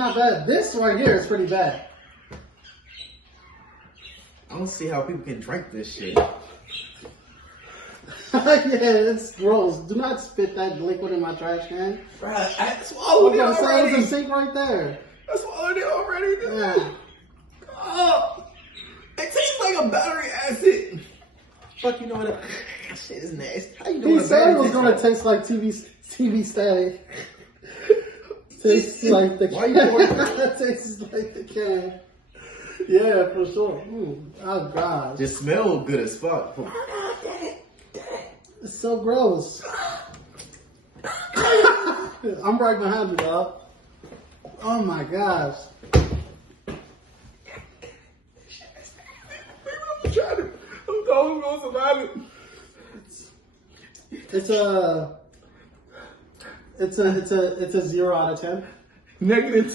not bad. This right here is pretty bad. I don't see how people can drink this shit. Yeah, it's gross. Do not spit that liquid in my trash can. Bruh, I swallowed it It was already. in sink right there. I swallowed it already. Yeah. Oh, it tastes like a battery acid. Fuck, you know what? That shit is nasty. How you know He what a said battery it was tastes gonna like? taste like TV static. Tastes like the Why you doing can. Tastes like the can. Yeah, for sure. Oh gosh. Just smell good as fuck. It's so gross. I'm right behind you, dog. Oh my gosh. I'm trying to. I'm going to survive it. It's a 0 out of 10. -10.